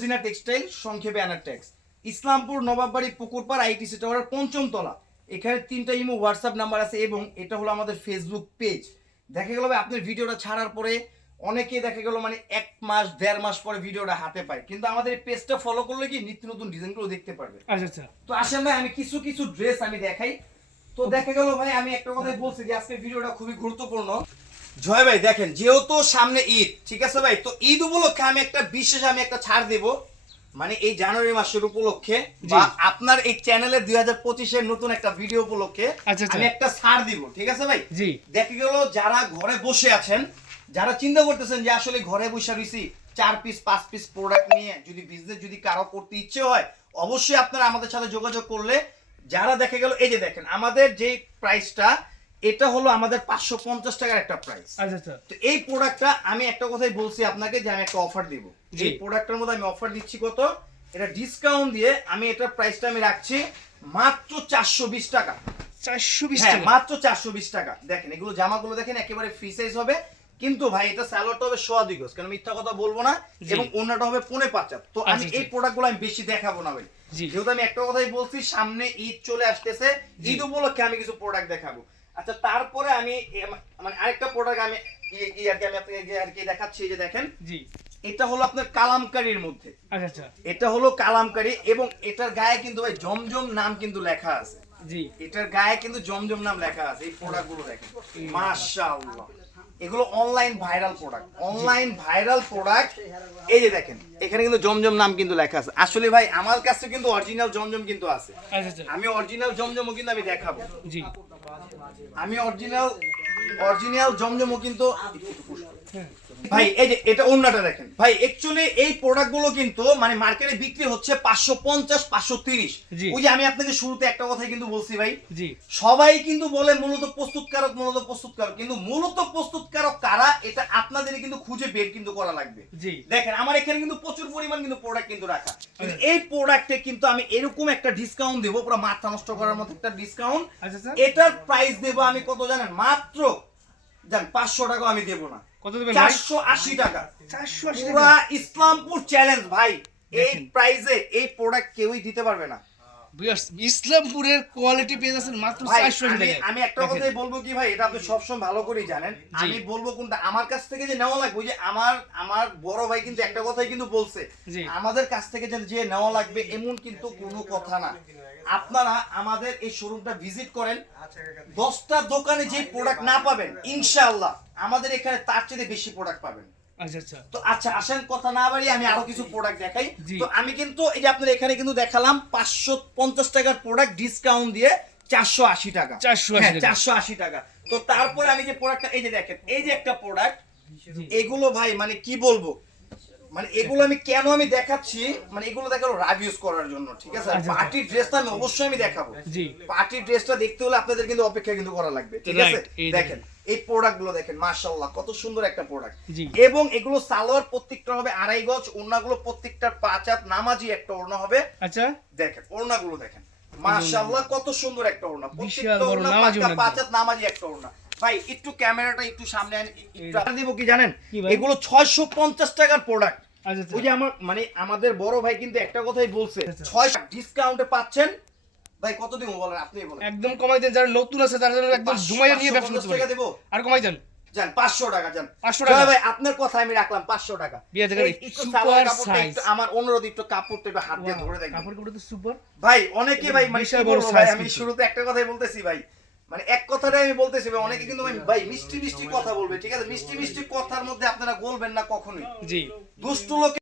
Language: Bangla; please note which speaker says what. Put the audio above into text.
Speaker 1: মজিনা টেক্সটাইল সংক্ষেপে অ্যানাটেক্স ইসলামপুর নবাববাড়ি পুকুরপাড় আইটিসি টাওয়ারের পঞ্চম তলা। এখানে তিনটা ইমো হোয়াটসঅ্যাপ নাম্বার আছে এবং এটা হলো আমাদের ফেসবুক পেজ। দেখা গেল ভাই আপনার ভিডিওটা ছাড়ার পরে অনেকেই দেখা গেল মানে এক মাস দেড় মাস পরে ভিডিওটা হাতে পায়। কিন্তু আমাদের এই পেজটা ফলো করলে কি নিত্য নতুন ডিজাইনগুলো দেখতে পারবে।
Speaker 2: আচ্ছা আচ্ছা।
Speaker 1: তো আসেন ভাই আমি কিছু কিছু ড্রেস আমি দেখাই। তো দেখা গেল ভাই আমি একটা কথাই বলছি যে আজকে ভিডিওটা খুবই গুরুত্বপূর্ণ। জয় ভাই দেখেন যেহেতু সামনে ঈদ ঠিক আছে ভাই? তো ঈদ উপলক্ষে আমি একটা বিশেষ আমি একটা ছাড় দেব মানে এই জানুয়ারি মাসের উপলক্ষে বা আপনার এই চ্যানেলের দুই হাজার পঁচিশের নতুন একটা ভিডিও উপলক্ষে
Speaker 2: আচ্ছা, আচ্ছা।
Speaker 1: আমি একটা ছাড় দিব ঠিক আছে ভাই?
Speaker 2: জি।
Speaker 1: দেখা গেল যারা ঘরে বসে আছেন যারা চিন্তা করতেছেন যে আসলে ঘরে বসে রয়েছি চার পিস পাঁচ পিস প্রোডাক্ট নিয়ে যদি বিজনেস যদি কারও করতে ইচ্ছে হয় অবশ্যই আপনারা আমাদের সাথে যোগাযোগ করলে যারা দেখে গেল এই যে দেখেন আমাদের যে প্রাইসটা এটা হলো আমাদের পাঁচশো পঞ্চাশ টাকার একটা প্রাইস
Speaker 2: আচ্ছা আচ্ছা।
Speaker 1: তো এই প্রোডাক্টটা আমি একটা কথাই বলছি আপনাকে যে আমি একটা অফার দিব। এই প্রোডাক্টের মধ্যে আমি অফার দিচ্ছি কত? এটা ডিসকাউন্ট দিয়ে আমি এটার প্রাইসটা আমি রাখছি মাত্র চারশো বিশ টাকা।
Speaker 2: চারশো বিশ
Speaker 1: হ্যাঁ
Speaker 2: টাকা?
Speaker 1: মাত্র চারশো বিশ টাকা। দেখেন এগুলো জামাগুলো দেখেন একেবারে ফ্রি সাইজ হবে। কিন্তু ভাই এটা স্যালোয়ারটা হবে সোয়া দুই গজ, কারণ মিথ্যা কথা বলব না। এবং অন্যটা হবে পনে পাঁচাত। তো আমি
Speaker 2: আচ্ছা,
Speaker 1: এই। প্রোডাক্টগুলো আমি বেশি দেখাবো না ভাই। যেহেতু আমি একটা কথাই বলছি সামনে ঈদ চলে আসতেছে। ঈদ উপলক্ষে আমি কিছু প্রোডাক্ট দেখাবো। আচ্ছা তারপরে আমি মানে আরেকটা প্রোডাক্ট আমি ই আর কি আমি আপনাকে আর কি দেখাচ্ছি যে দেখেন।
Speaker 2: জি।
Speaker 1: এটা হলো আপনার কালামকারীর মধ্যে।
Speaker 2: আচ্ছা আচ্ছা।
Speaker 1: এটা হলো কালামকারী এবং এটার গায়ে কিন্তু ভাই জমজম নাম কিন্তু লেখা আছে।
Speaker 2: জি।
Speaker 1: এটার গায়ে কিন্তু জমজম নাম লেখা আছে এই প্রোডাক্টগুলো দেখেন। মাশাআল্লাহ। এগুলো online viral product online viral product এই যে দেখেন এখানে কিন্তু জমজম নাম কিন্তু লেখা আছে। আসলে ভাই আমার কাছে কিন্তু অরিজিনাল জমজম কিন্তু আছে।
Speaker 2: আচ্ছা আচ্ছা।
Speaker 1: আমি অরিজিনাল জমজমও কিন্তু আমি দেখাবো।
Speaker 2: জি।
Speaker 1: আমি অরিজিনাল অরিজিনাল জমজমও কিন্তু ভাই এই যে এটা অন্যটা দেখেন। ভাই অ্যাকচুয়ালি এই প্রোডাক্টগুলো কিন্তু মানে মার্কেটে বিক্রি হচ্ছে পাঁচশো পঞ্চাশ পাঁচশো তিরিশ। ওই যে আমি আপনাকে শুরুতে একটা কথাই কিন্তু বলছি ভাই।
Speaker 2: জি।
Speaker 1: সবাই কিন্তু বলে মূলত প্রস্তুতকারক মূলত প্রস্তুতকারক। কিন্তু মূলত প্রস্তুতকারক কারা এটা আপনাদেরই কিন্তু খুঁজে বের কিন্তু করা লাগবে।
Speaker 2: জি।
Speaker 1: দেখেন আমার এখানে কিন্তু প্রচুর পরিমাণ কিন্তু প্রোডাক্ট কিন্তু রাখা। কিন্তু এই প্রোডাক্টে কিন্তু আমি এরকম একটা ডিসকাউন্ট দেবো পুরো মাথা নষ্ট করার মতো একটা ডিসকাউন্ট
Speaker 2: আচ্ছা আচ্ছা
Speaker 1: এটার প্রাইস দেবো আমি কত জানেন? মাত্র জান পাঁচশো টাকা আমি দেবো না।
Speaker 2: কত দেবেন ভাই?
Speaker 1: চারশো আশি টাকা।
Speaker 2: চারশো আশি
Speaker 1: পুরা
Speaker 2: টাকা
Speaker 1: ইসলামপুর চ্যালেঞ্জ ভাই। এই
Speaker 2: প্রাইজে
Speaker 1: প্রাইসে এই প্রোডাক্ট কেউই দিতে পারবে না।
Speaker 2: ইসলামপুরের কোয়ালিটি পেয়ে যাচ্ছেন মাত্র চারশো
Speaker 1: আমি
Speaker 2: টাকা
Speaker 1: আমি একটা কথাই বলব কি ভাই এটা আপনি সবসময় ভালো করেই জানেন। আমি বলব কোনটা আমার কাছ থেকে যে নেওয়া লাগবে যে আমার আমার বড় ভাই কিন্তু একটা কথাই কিন্তু বলছে। আমাদের কাছ থেকে যে যে নেওয়া লাগবে এমন কিন্তু কোনো কথা না। আপনারা আমাদের এই শোরুমটা ভিজিট করেন। দশটা দোকানে যে প্রোডাক্ট না পাবেন ইনশাআল্লাহ আমাদের এখানে তার চেয়ে বেশি প্রোডাক্ট পাবেন। তো আচ্ছা আসেন কথা না বাড়িয়ে আমি আরও কিছু প্রোডাক্ট দেখাই। তো আমি কিন্তু এই যে আপনার এখানে কিন্তু দেখালাম পাঁচশো পঞ্চাশ টাকার প্রোডাক্ট ডিসকাউন্ট দিয়ে চারশো আশি টাকা।
Speaker 2: 480
Speaker 1: হ্যাঁ চারশো আশি টাকা। তো তারপরে আমি যে প্রোডাক্টটা এই যে দেখেন এই যে একটা প্রোডাক্ট এগুলো ভাই মানে কি বলব? মানে এগুলো আমি কেন আমি দেখাচ্ছি? মানে এগুলো দেখাল রাভ ইউজ করার জন্য ঠিক আছে?
Speaker 2: আচ্ছা।
Speaker 1: পার্টি ড্রেসটা আমি অবশ্যই আমি দেখাবো।
Speaker 2: জি।
Speaker 1: পার্টি ড্রেসটা দেখতে হলে আপনাদের কিন্তু অপেক্ষা কিন্তু করা লাগবে ঠিক আছে? দেখেন। এই প্রোডাক্টগুলো দেখেন মাশাআল্লাহ কত সুন্দর একটা প্রোডাক্ট এবং এগুলো সালোয়ার প্রত্যেকটা হবে আড়াই গজ ওড়নাগুলো প্রত্যেকটার পাঁচ হাত নামাজি একটা ওড়না হবে।
Speaker 2: আচ্ছা।
Speaker 1: দেখেন ওড়নাগুলো দেখেন। মাশাআল্লাহ কত সুন্দর একটা ওড়না। প্রত্যেকটা ওড়না। পাঁচ হাত নামাজি একটা ওড়না। ভাই একটু ক্যামেরাটা একটু সামনে আন একটু দিব কি জানেন? এগুলো 650 টাকার প্রোডাক্ট
Speaker 2: আচ্ছা আচ্ছা।
Speaker 1: ওই যে আমার মানে আমাদের বড় ভাই কিন্তু একটা কথাই বলছে
Speaker 2: আচ্ছা।
Speaker 1: ছয় ডিসকাউন্টে পাচ্ছেন? ভাই কত দিব বলেন আপনি বলেন।
Speaker 2: একদম কমাই দেন যারা নতুন আছে তারা একদম জুমাইয়া নিয়ে ব্যবসা করতে পারে।
Speaker 1: দেবো?
Speaker 2: আর কমাই দেন।
Speaker 1: যান টাকা যান
Speaker 2: 500 টাকা?
Speaker 1: ভাই আপনার কথা আমি রাখলাম পাঁচশো টাকা।
Speaker 2: বিয়ে থেকে
Speaker 1: আমার অনুরোধ একটু কাপড়টা একটু হাত দিয়ে ধরে দেখবেন।
Speaker 2: কাপড় কাপড় তো সুপার
Speaker 1: ভাই অনেকে ভাই মানে
Speaker 2: বড়
Speaker 1: ভাই আমি শুরুতে একটা কথাই বলতেছি ভাই মানে এক কথাটাই আমি বলতেছি ভাই অনেকে কিন্তু ভাই ভাই মিষ্টি মিষ্টি কথা বলবে ঠিক আছে? মিষ্টি মিষ্টি কথার মধ্যে আপনারা বলবেন না কখনোই।
Speaker 2: জি।
Speaker 1: দুষ্ট লোকে